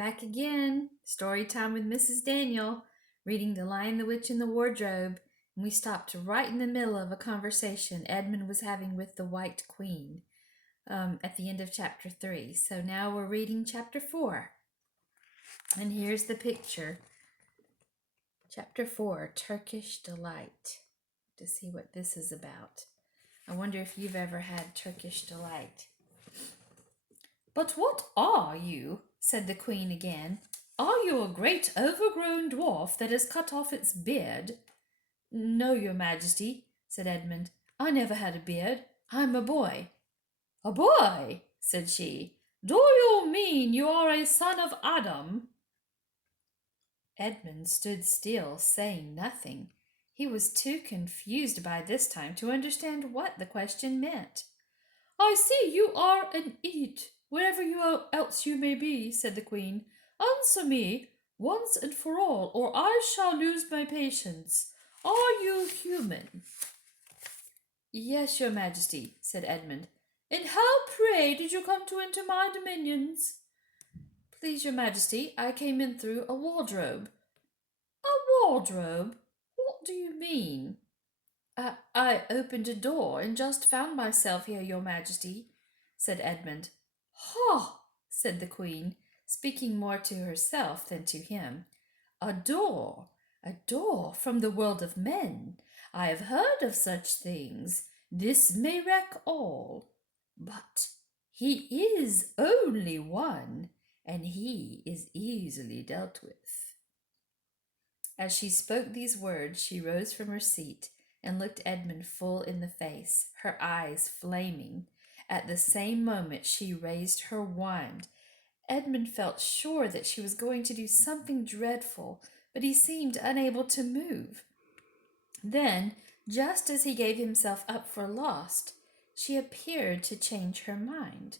Back again. Story time with Mrs. Daniell, reading The Lion, the Witch, and the Wardrobe. And we stopped right in the middle of a conversation Edmund was having with the White Queen at the end of chapter 3. So now we're reading chapter 4. And here's the picture. Chapter 4, Turkish Delight. To see what this is about. I wonder if you've ever had Turkish Delight. "But what are you?" said the Queen again. "Are you a great overgrown dwarf that has cut off its beard?" "No, your Majesty," said Edmund. "I never had a beard. I'm a boy." "A boy?" said she. "Do you mean you are a son of Adam?" Edmund stood still, saying nothing. He was too confused by this time to understand what the question meant. "I see you are an idiot, wherever else you may be," said the Queen. "Answer me once and for all, or I shall lose my patience. Are you human?" "Yes, your Majesty," said Edmund. "And how, pray, did you come to enter my dominions?" "Please, your Majesty, I came in through a wardrobe." "A wardrobe? What do you mean?" I opened a door and just found myself here, your Majesty," said Edmund. "Ha!" said the Queen, speaking more to herself than to him. A door from the world of men. I have heard of such things. This may wreck all. But he is only one, and he is easily dealt with." As she spoke these words, she rose from her seat and looked Edmund full in the face, her eyes flaming. At the same moment she raised her wand. Edmund felt sure that she was going to do something dreadful, but he seemed unable to move. Then, just as he gave himself up for lost, she appeared to change her mind.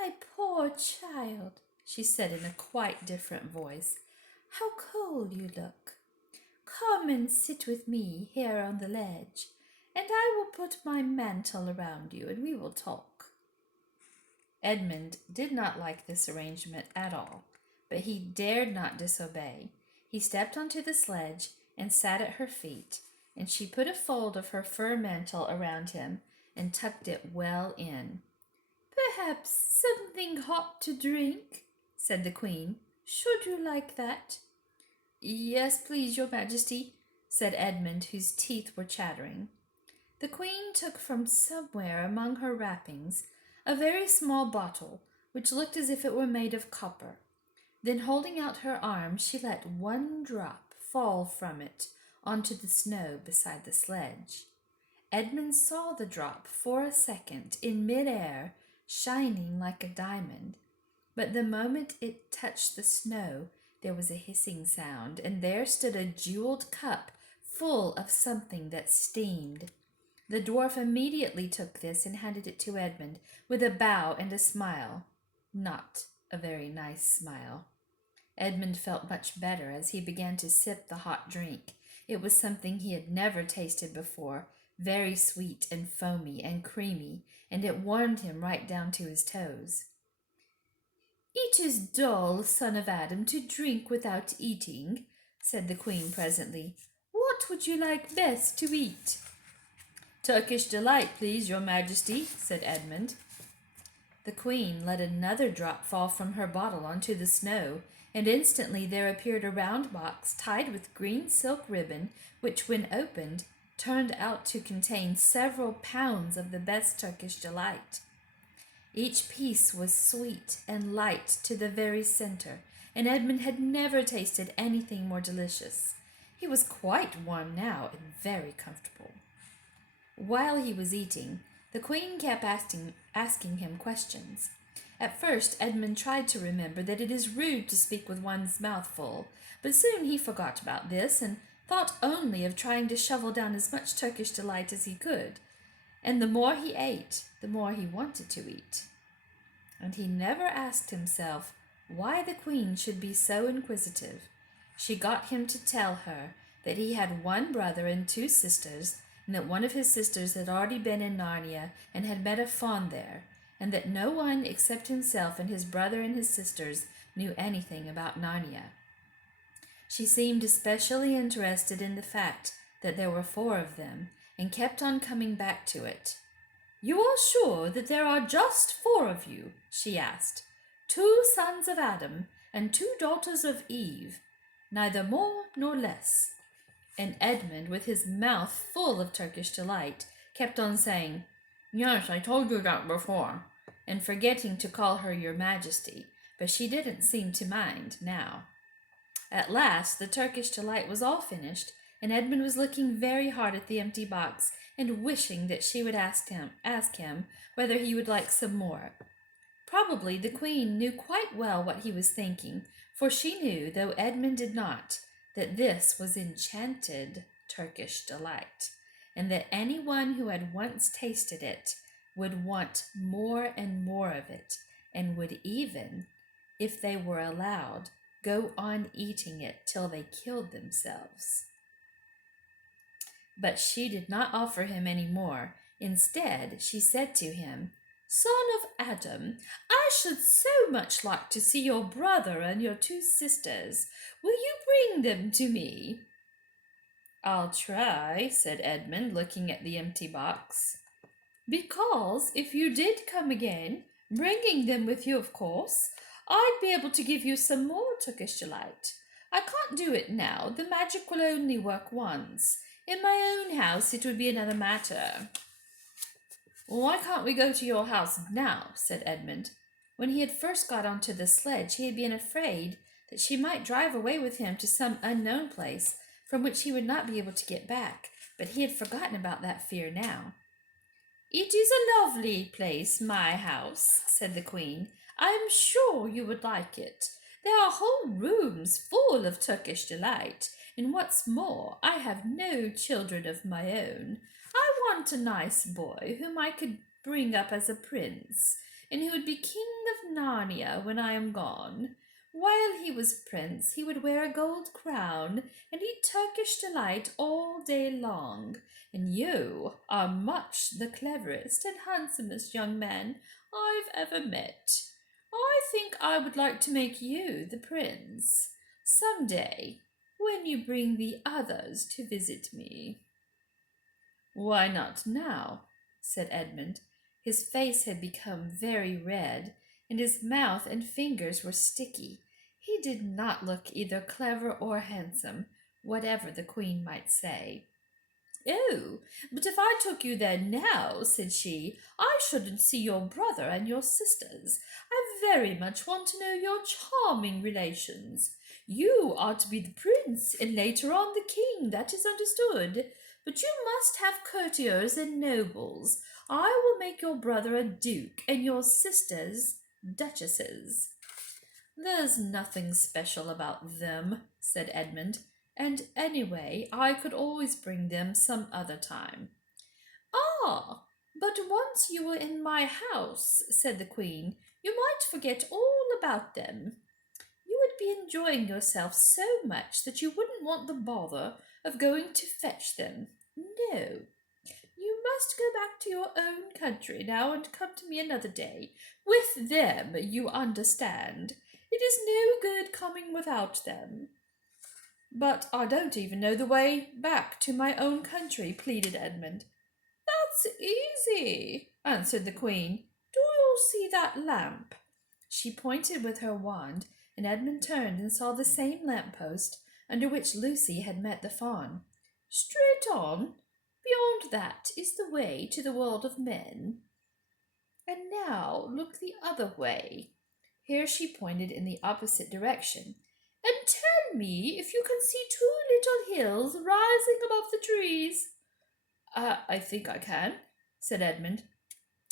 "My poor child," she said in a quite different voice, "how cold you look. Come and sit with me here on the ledge, and I will put my mantle around you, and we will talk." Edmund did not like this arrangement at all, but he dared not disobey. He stepped onto the sledge and sat at her feet, and she put a fold of her fur mantle around him and tucked it well in. "Perhaps something hot to drink," said the Queen. "Should you like that?" "Yes, please, your Majesty," said Edmund, whose teeth were chattering. The Queen took from somewhere among her wrappings a very small bottle, which looked as if it were made of copper. Then, holding out her arm, she let one drop fall from it onto the snow beside the sledge. Edmund saw the drop for a second in mid-air, shining like a diamond, but the moment it touched the snow, there was a hissing sound, and there stood a jeweled cup full of something that steamed. The dwarf immediately took this and handed it to Edmund with a bow and a smile. Not a very nice smile. Edmund felt much better as he began to sip the hot drink. It was something he had never tasted before, very sweet and foamy and creamy, and it warmed him right down to his toes. "It is dull, son of Adam, to drink without eating," said the Queen presently. "What would you like best to eat?" "Turkish Delight, please, your Majesty," said Edmund. The Queen let another drop fall from her bottle onto the snow, and instantly there appeared a round box tied with green silk ribbon, which, when opened, turned out to contain several pounds of the best Turkish Delight. Each piece was sweet and light to the very center, and Edmund had never tasted anything more delicious. He was quite warm now and very comfortable. While he was eating, the Queen kept asking him questions. At first, Edmund tried to remember that it is rude to speak with one's mouth full, but soon he forgot about this and thought only of trying to shovel down as much Turkish Delight as he could. And the more he ate, the more he wanted to eat. And he never asked himself why the Queen should be so inquisitive. She got him to tell her that he had one brother and two sisters, and that one of his sisters had already been in Narnia and had met a faun there, and that no one except himself and his brother and his sisters knew anything about Narnia. She seemed especially interested in the fact that there were 4 of them, and kept on coming back to it. "You are sure that there are just 4 of you?" she asked. "2 sons of Adam and 2 daughters of Eve, neither more nor less." And Edmund, with his mouth full of Turkish delight, kept on saying, "Yes, I told you that before," and forgetting to call her Your Majesty, but she didn't seem to mind now. At last the Turkish delight was all finished, and Edmund was looking very hard at the empty box and wishing that she would ask him whether he would like some more. Probably the Queen knew quite well what he was thinking, for she knew, though Edmund did not, that this was enchanted Turkish delight, and that anyone who had once tasted it would want more and more of it, and would even, if they were allowed, go on eating it till they killed themselves. But she did not offer him any more. Instead, she said to him, "Son of Adam, I should so much like to see your brother and your 2 sisters. Will you bring them to me?" "I'll try," said Edmund, looking at the empty box. "Because if you did come again, bringing them with you, of course, I'd be able to give you some more Turkish delight. I can't do it now. The magic will only work once. In my own house it would be another matter." "Why can't we go to your house now?" said Edmund. When he had first got onto the sledge, he had been afraid that she might drive away with him to some unknown place from which he would not be able to get back, but he had forgotten about that fear now. "It is a lovely place, my house," said the Queen. "I am sure you would like it. There are whole rooms full of Turkish delight, and what's more, I have no children of my own. I want a nice boy whom I could bring up as a prince, and who would be king of Narnia when I am gone. While he was prince, he would wear a gold crown and eat Turkish delight all day long. And you are much the cleverest and handsomest young man I've ever met. I think I would like to make you the prince some day when you bring the others to visit me." "Why not now?" said Edmund. His face had become very red, and his mouth and fingers were sticky. He did not look either clever or handsome, whatever the Queen might say. "Oh, but if I took you there now," said she, "I shouldn't see your brother and your sisters. I very much want to know your charming relations. You are to be the prince, and later on the king, that is understood. But you must have courtiers and nobles. I will make your brother a duke, and your sisters duchesses." "There's nothing special about them," said Edmund. "And anyway, I could always bring them some other time." "Ah, but once you were in my house," said the Queen, "you might forget all about them. You would be enjoying yourself so much that you wouldn't want the bother of going to fetch them. No, you must go back to your own country now and come to me another day. With them, you understand. It is no good coming without them." "But I don't even know the way back to my own country," pleaded Edmund. "That's easy," answered the Queen. "Do you see that lamp?" She pointed with her wand, and Edmund turned and saw the same lamp-post under which Lucy had met the fawn. "Straight on. Beyond that is the way to the world of men. And now look the other way." Here she pointed in the opposite direction. "And tell me if you can see 2 little hills rising above the trees." I think I can," said Edmund.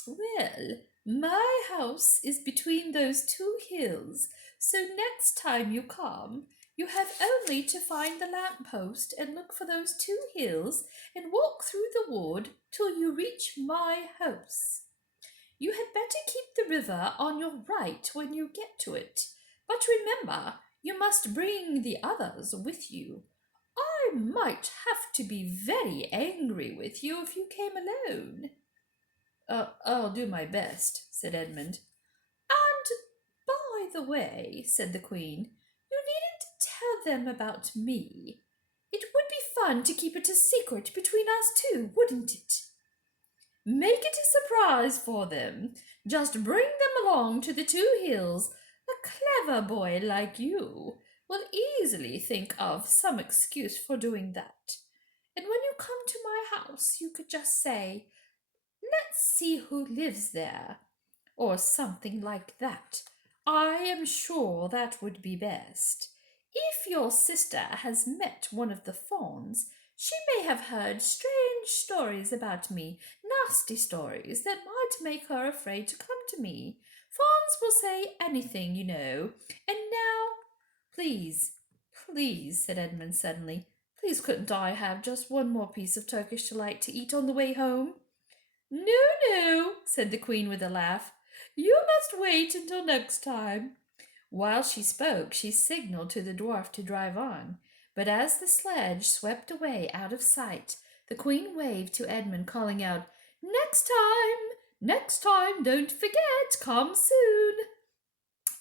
"Well, my house is between those 2 hills, so next time you come, you have only to find the lamp-post and look for those 2 hills and walk through the wood till you reach my house. You had better keep the river on your right when you get to it, but remember, you must bring the others with you. I might have to be very angry with you if you came alone." "I'll do my best," said Edmund. "And by the way, said the Queen, you needn't tell them about me. It would be fun to keep it a secret between us two, wouldn't it? Make it a surprise for them. Just bring them along to the Two Hills. A clever boy like you will easily think of some excuse for doing that. And when you come to my house, you could just say, let's see who lives there, or something like that. I am sure that would be best. If your sister has met one of the fawns, she may have heard strange stories about me, nasty stories that might make her afraid to come to me. Fawns will say anything, you know. And now, please, please, said Edmund suddenly, please couldn't I have just one more piece of Turkish delight to eat on the way home? No, no, said the Queen with a laugh. You must wait until next time. While she spoke, she signaled to the dwarf to drive on, but as the sledge swept away out of sight, the Queen waved to Edmund, calling out, next time, don't forget, come soon.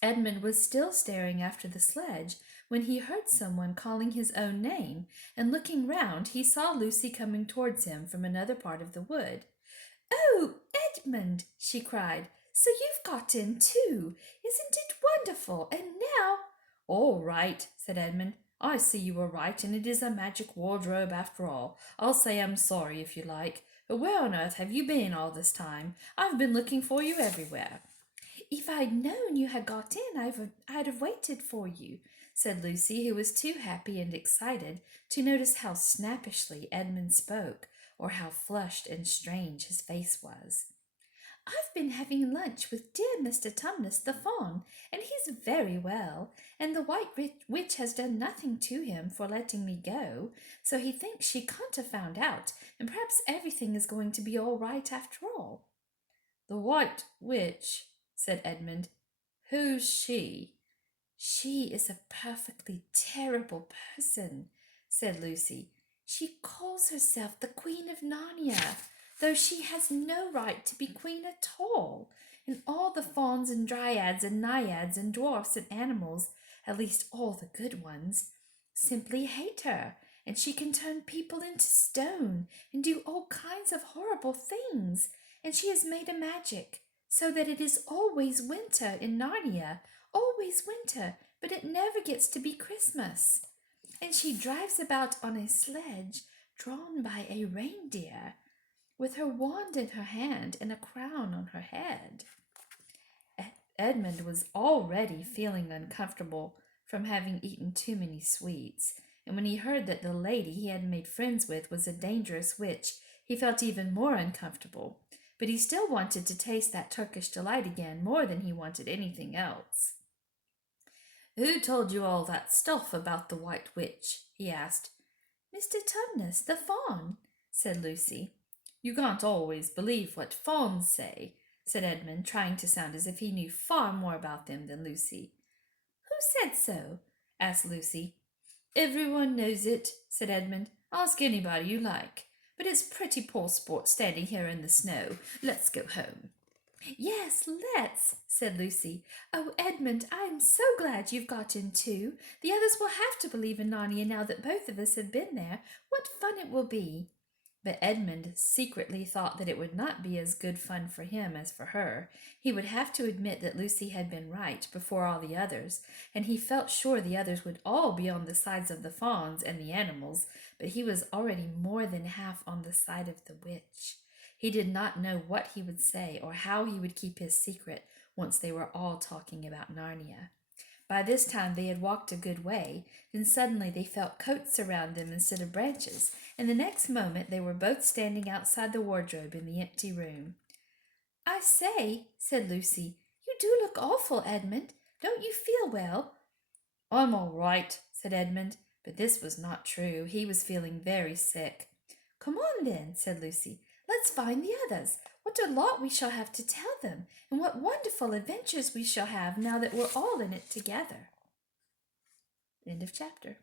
Edmund was still staring after the sledge when he heard someone calling his own name, and looking round, he saw Lucy coming towards him from another part of the wood. Oh, Edmund, she cried, so you've got in too. Isn't it wonderful? And now... All right, said Edmund. I see you were right, and it is a magic wardrobe after all. I'll say I'm sorry if you like. But where on earth have you been all this time? I've been looking for you everywhere. If I'd known you had got in, I'd have waited for you, said Lucy, who was too happy and excited to notice how snappishly Edmund spoke, or how flushed and strange his face was. I've been having lunch with dear Mr. Tumnus the Fawn, and he's very well, and the White Witch has done nothing to him for letting me go, so he thinks she can't have found out, and perhaps everything is going to be all right after all. The White Witch, said Edmund. Who's she? She is a perfectly terrible person, said Lucy. She calls herself the Queen of Narnia, though she has no right to be queen at all. And all the fauns and dryads and naiads and dwarfs and animals, at least all the good ones, simply hate her, and she can turn people into stone and do all kinds of horrible things. And she has made a magic so that it is always winter in Narnia, always winter, but it never gets to be Christmas. And she drives about on a sledge drawn by a reindeer, with her wand in her hand and a crown on her head. Edmund was already feeling uncomfortable from having eaten too many sweets, and when he heard that the lady he had made friends with was a dangerous witch, he felt even more uncomfortable. But he still wanted to taste that Turkish delight again more than he wanted anything else. Who told you all that stuff about the White Witch? He asked. Mr. Tumnus, the fawn, said Lucy. You can't always believe what fawns say, said Edmund, trying to sound as if he knew far more about them than Lucy. Who said so? Asked Lucy. Everyone knows it, said Edmund. Ask anybody you like. But it's pretty poor sport standing here in the snow. Let's go home. Yes, let's, said Lucy. Oh, Edmund, I'm so glad you've got in too. The others will have to believe in Narnia now that both of us have been there. What fun it will be. But Edmund secretly thought that it would not be as good fun for him as for her. He would have to admit that Lucy had been right before all the others, and he felt sure the others would all be on the sides of the fawns and the animals, but he was already more than half on the side of the witch. He did not know what he would say or how he would keep his secret once they were all talking about Narnia. By this time they had walked a good way, then suddenly they felt coats around them instead of branches, and the next moment they were both standing outside the wardrobe in the empty room. I say, said Lucy, you do look awful, Edmund. Don't you feel well? I'm all right, said Edmund, but this was not true. He was feeling very sick. Come on then, said Lucy. Let's find the others. What a lot we shall have to tell them, and what wonderful adventures we shall have now that we're all in it together. End of chapter.